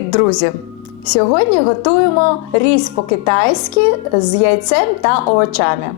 друзі! Сьогодні готуємо ріс по-китайськи з яйцем та овочами.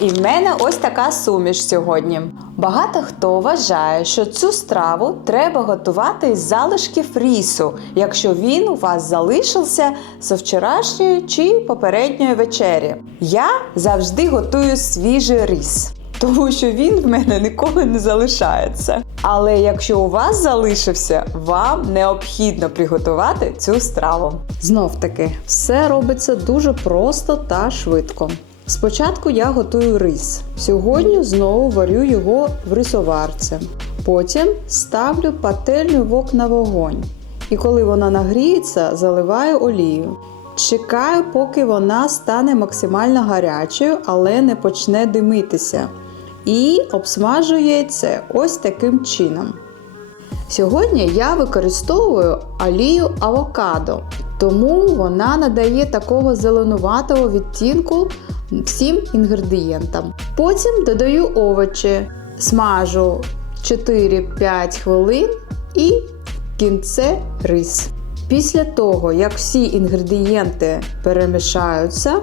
І в мене ось така суміш сьогодні. Багато хто вважає, що цю страву треба готувати із залишків рісу, якщо він у вас залишився з вчорашньої чи попередньої вечері. Я завжди готую свіжий ріс тому що він в мене ніколи не залишається. Але якщо у вас залишився, вам необхідно приготувати цю страву. Знов таки, все робиться дуже просто та швидко. Спочатку я готую рис. Сьогодні знову варю його в рисоварці. Потім ставлю пательню вок на вогонь. І коли вона нагріється, заливаю олію. Чекаю, поки вона стане максимально гарячою, але не почне димитися. І обсмажую яйце ось таким чином. Сьогодні я використовую олію авокадо, тому вона надає такого зеленуватого відтінку всім інгредієнтам. Потім додаю овочі, смажу 4-5 хвилин і кінце рис. Після того, як всі інгредієнти перемішаються,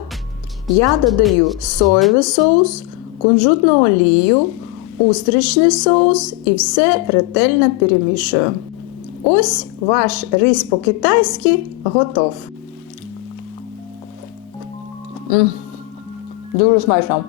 я додаю соєвий соус, кунжутну олію, устричний соус і все ретельно перемішую. Ось ваш рис по-китайськи готов. М, Дуже смачно.